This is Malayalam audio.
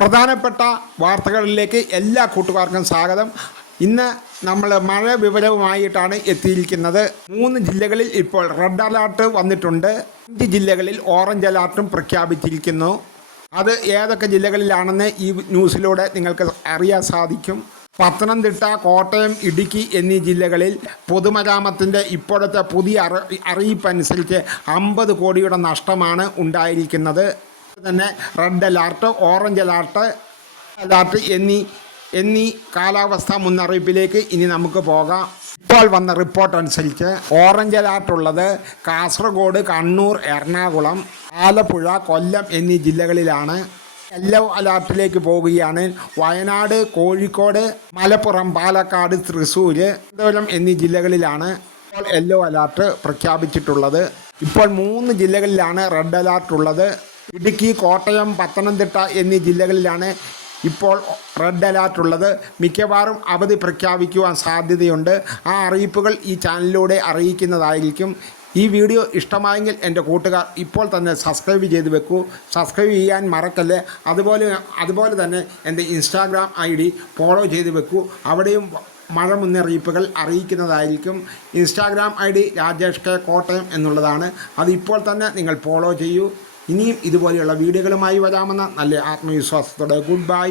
പ്രധാനപ്പെട്ട വാർത്തകളിലേക്ക് എല്ലാ കൂട്ടുകാർക്കും സ്വാഗതം. ഇന്ന് നമ്മൾ മഴ വിവരവുമായിട്ടാണ് എത്തിയിരിക്കുന്നത്. 3 ജില്ലകളിൽ ഇപ്പോൾ റെഡ് അലേർട്ട് വന്നിട്ടുണ്ട്. 5 ജില്ലകളിൽ ഓറഞ്ച് അലേർട്ടും പ്രഖ്യാപിച്ചിരിക്കുന്നു. അത് ഏതൊക്കെ ജില്ലകളിലാണെന്ന് ഈ ന്യൂസിലൂടെ നിങ്ങൾക്ക് അറിയാൻ സാധിക്കും. പത്തനംതിട്ട, കോട്ടയം, ഇടുക്കി എന്നീ ജില്ലകളിൽ പൊതുമരാമത്തിൻ്റെ ഇപ്പോഴത്തെ പുതിയ അറിയിപ്പനുസരിച്ച് 50 കോടിയുടെ നഷ്ടമാണ് ഉണ്ടായിരിക്കുന്നത്. തന്നെ റെഡ് അലേർട്ട്, ഓറഞ്ച് അലേർട്ട് എന്നീ കാലാവസ്ഥാ മുന്നറിയിപ്പിലേക്ക് ഇനി നമുക്ക് പോകാം. ഇപ്പോൾ വന്ന റിപ്പോർട്ട് അനുസരിച്ച് ഓറഞ്ച് അലേർട്ട് ഉള്ളത് കാസർഗോഡ്, കണ്ണൂർ, എറണാകുളം, ആലപ്പുഴ, കൊല്ലം എന്നീ ജില്ലകളിലാണ്. യെല്ലോ അലേർട്ടിലേക്ക് പോവുകയാണ് വയനാട്, കോഴിക്കോട്, മലപ്പുറം, പാലക്കാട്, തൃശ്ശൂർ, തിരുവനന്തപുരം എന്നീ ജില്ലകളിലാണ് ഇപ്പോൾ യെല്ലോ അലേർട്ട് പ്രഖ്യാപിച്ചിട്ടുള്ളത്. ഇപ്പോൾ 3 ജില്ലകളിലാണ് റെഡ് അലേർട്ട് ഉള്ളത്. ഇടുക്കി, കോട്ടയം, പത്തനംതിട്ട എന്നീ ജില്ലകളിലാണ് ഇപ്പോൾ റെഡ് അലേർട്ട് ഉള്ളത്. മിക്കവാറും അവധി പ്രഖ്യാപിക്കുവാൻ സാധ്യതയുണ്ട്. ആ അറിയിപ്പുകൾ ഈ ചാനലിലൂടെ അറിയിക്കുന്നതായിരിക്കും. ഈ വീഡിയോ ഇഷ്ടമായെങ്കിൽ എൻ്റെ കൂട്ടുകാർ ഇപ്പോൾ തന്നെ സബ്സ്ക്രൈബ് ചെയ്ത് വെക്കൂ. സബ്സ്ക്രൈബ് ചെയ്യാൻ മറക്കല്ലേ. അതുപോലെ തന്നെ എൻ്റെ ഇൻസ്റ്റാഗ്രാം ID ഫോളോ ചെയ്ത് വെക്കൂ. അവിടെയും മഴ മുന്നറിയിപ്പുകൾ അറിയിക്കുന്നതായിരിക്കും. Instagram ID Rajesh K Kottayam എന്നുള്ളതാണ്. അത് ഇപ്പോൾ തന്നെ നിങ്ങൾ ഫോളോ ചെയ്യൂ. ഇനിയും ഇതുപോലെയുള്ള വീഡിയോകളുമായി വരാമെന്ന നല്ല ആത്മവിശ്വാസത്തോടെ ഗുഡ് ബൈ.